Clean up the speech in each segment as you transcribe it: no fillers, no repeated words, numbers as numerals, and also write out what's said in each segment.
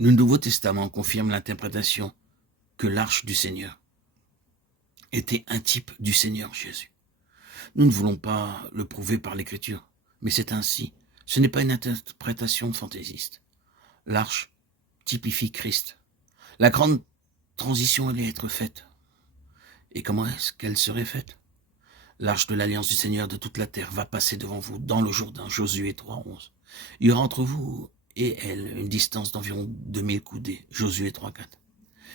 Le Nouveau Testament confirme l'interprétation que l'arche du Seigneur était un type du Seigneur Jésus. Nous ne voulons pas le prouver par l'Écriture, mais c'est ainsi. Ce n'est pas une interprétation fantaisiste. L'arche typifie Christ. La grande transition allait être faite. Et comment est-ce qu'elle serait faite? L'arche de l'alliance du Seigneur de toute la terre va passer devant vous dans le Jourdain, Josué 3,11. Il y aura entre vous et elle une distance d'environ 2000 coudées, Josué 3,4.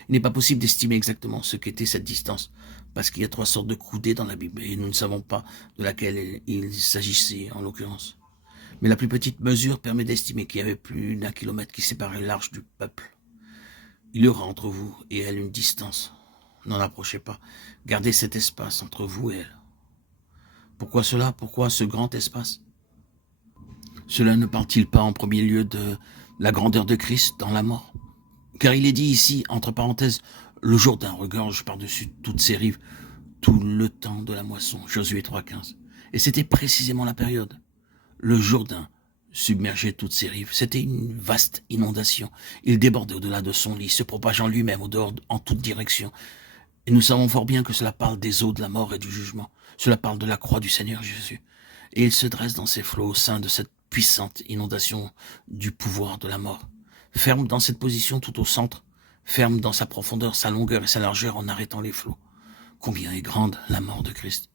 Il n'est pas possible d'estimer exactement ce qu'était cette distance, parce qu'il y a 3 sortes de coudées dans la Bible, et nous ne savons pas de laquelle il s'agissait en l'occurrence. Mais la plus petite mesure permet d'estimer qu'il y avait plus d'1 kilomètre qui séparait l'arche du peuple. Il y aura entre vous et elle une distance. N'en approchez pas. Gardez cet espace entre vous et elle. Pourquoi cela? Pourquoi ce grand espace? Cela ne parle-t-il pas en premier lieu de la grandeur de Christ dans la mort? Car il est dit ici, entre parenthèses, le Jourdain regorge par-dessus toutes ses rives tout le temps de la moisson, Josué 3,15. Et c'était précisément la période. Le Jourdain submergeait toutes ses rives. C'était une vaste inondation. Il débordait au-delà de son lit, se propageant lui-même au dehors en toutes directions. Et nous savons fort bien que cela parle des eaux de la mort et du jugement. Cela parle de la croix du Seigneur Jésus. Et il se dresse dans ses flots au sein de cette puissante inondation du pouvoir de la mort. Ferme dans cette position tout au centre, ferme dans sa profondeur, sa longueur et sa largeur en arrêtant les flots. Combien est grande la mort de Christ.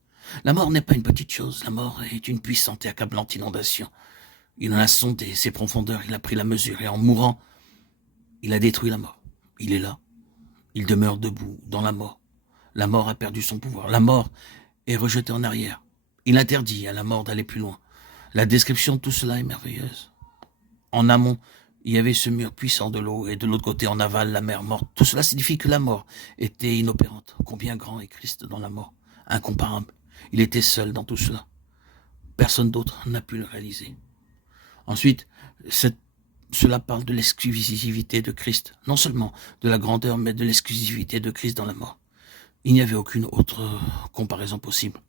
La mort n'est pas une petite chose, la mort est une puissante et accablante inondation. Il en a sondé ses profondeurs, il a pris la mesure et en mourant, il a détruit la mort. Il est là, il demeure debout dans la mort. La mort a perdu son pouvoir, la mort est rejetée en arrière. Il interdit à la mort d'aller plus loin. La description de tout cela est merveilleuse. En amont, il y avait ce mur puissant de l'eau et de l'autre côté, en aval, la mer morte. Tout cela signifie que la mort était inopérante. Combien grand est Christ dans la mort? Incomparable. Il était seul dans tout cela. Personne d'autre n'a pu le réaliser. Ensuite, cela parle de l'exclusivité de Christ. Non seulement de la grandeur, mais de l'exclusivité de Christ dans la mort. Il n'y avait aucune autre comparaison possible.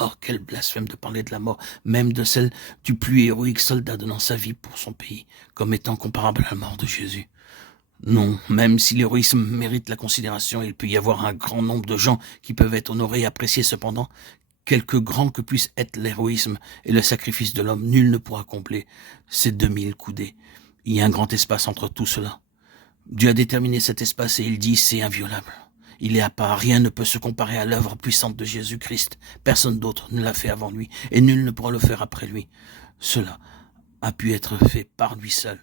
Oh, quel blasphème de parler de la mort, même de celle du plus héroïque soldat donnant sa vie pour son pays, comme étant comparable à la mort de Jésus. Non, même si l'héroïsme mérite la considération, il peut y avoir un grand nombre de gens qui peuvent être honorés et appréciés cependant. Quelque grand que puisse être l'héroïsme et le sacrifice de l'homme, nul ne pourra combler ces 2000 coudées. Il y a un grand espace entre tout cela. Dieu a déterminé cet espace et il dit c'est inviolable. Il est à part, rien ne peut se comparer à l'œuvre puissante de Jésus-Christ. Personne d'autre ne l'a fait avant lui, et nul ne pourra le faire après lui. Cela a pu être fait par lui seul.